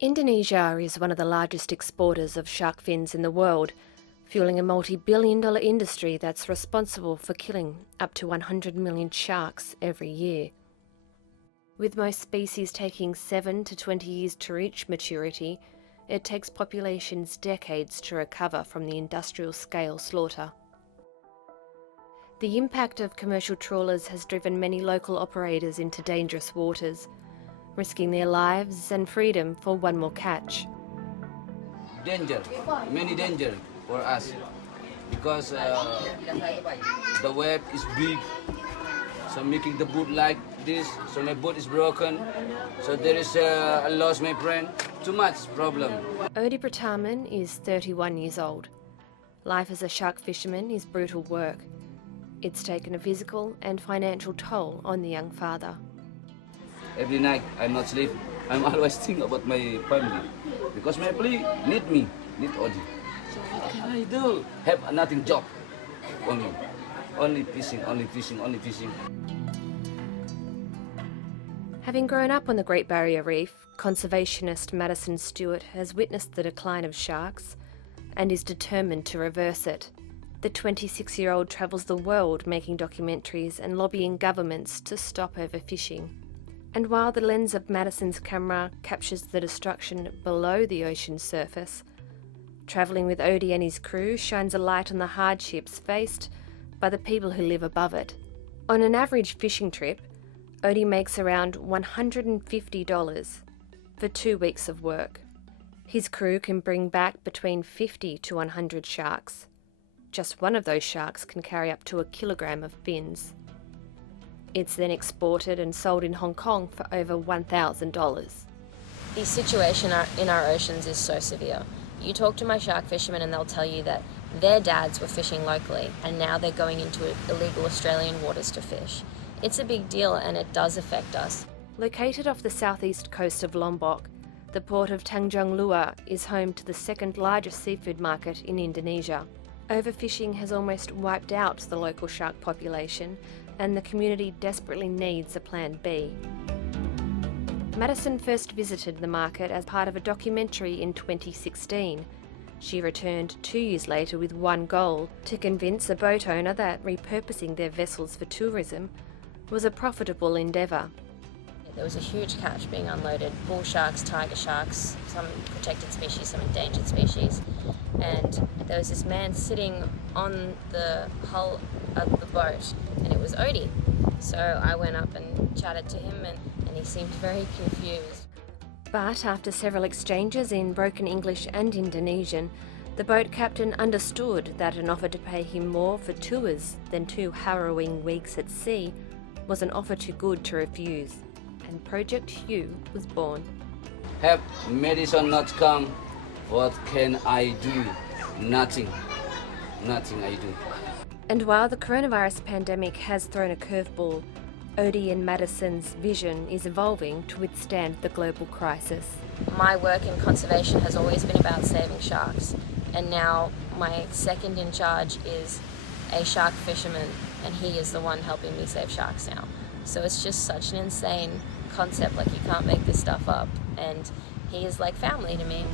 Indonesia is one of the largest exporters of shark fins in the world, fueling a multi-billion-dollar industry that's responsible for killing up to 100 million sharks every year. With most species taking 7 to 20 years to reach maturity, it takes populations decades to recover from the industrial-scale slaughter. The impact of commercial trawlers has driven many local operators into dangerous waters, risking their lives and freedom for one more catch. Danger, many danger for us, because the web is big, so making the boat like this, so my boat is broken, so there is a loss, my friend, too much problem. Odi Prataman is 31 years old. Life as a shark fisherman is brutal work. It's taken a physical and financial toll on the young father. Every night I'm not sleep. I'm always think about my family, because my family need me, need Odi. So what can I do? Have nothing job, only fishing, only fishing, only fishing. Having grown up on the Great Barrier Reef, conservationist Madison Stewart has witnessed the decline of sharks and is determined to reverse it. The 26-year-old travels the world making documentaries and lobbying governments to stop overfishing. And while the lens of Madison's camera captures the destruction below the ocean's surface, travelling with Odi and his crew shines a light on the hardships faced by the people who live above it. On an average fishing trip, Odi makes around $150 for 2 weeks of work. His crew can bring back between 50 to 100 sharks. Just one of those sharks can carry up to 1 kilogram of fins. It's then exported and sold in Hong Kong for over $1,000. The situation in our oceans is so severe. You talk to my shark fishermen and they'll tell you that their dads were fishing locally and now they're going into illegal Australian waters to fish. It's a big deal and it does affect us. Located off the southeast coast of Lombok, the port of Tanjung Lua is home to the second largest seafood market in Indonesia. Overfishing has almost wiped out the local shark population, and the community desperately needs a plan B. Madison first visited the market as part of a documentary in 2016. She returned 2 years later with one goal: to convince a boat owner that repurposing their vessels for tourism was a profitable endeavour. There was a huge catch being unloaded: bull sharks, tiger sharks, some protected species, some endangered species. And there was this man sitting on the hull of the boat, and it was Odi. So I went up and chatted to him, and he seemed very confused. But after several exchanges in broken English and Indonesian, the boat captain understood that an offer to pay him more for tours than 2 harrowing weeks at sea was an offer too good to refuse, and Project Hugh was born. Have medicine not come, what can I do? Nothing. Nothing I do. And while the coronavirus pandemic has thrown a curveball, Odi and Madison's vision is evolving to withstand the global crisis. My work in conservation has always been about saving sharks, and now my second in charge is a shark fisherman, and he is the one helping me save sharks now. So it's just such an insane concept, like you can't make this stuff up, and he is like family to me.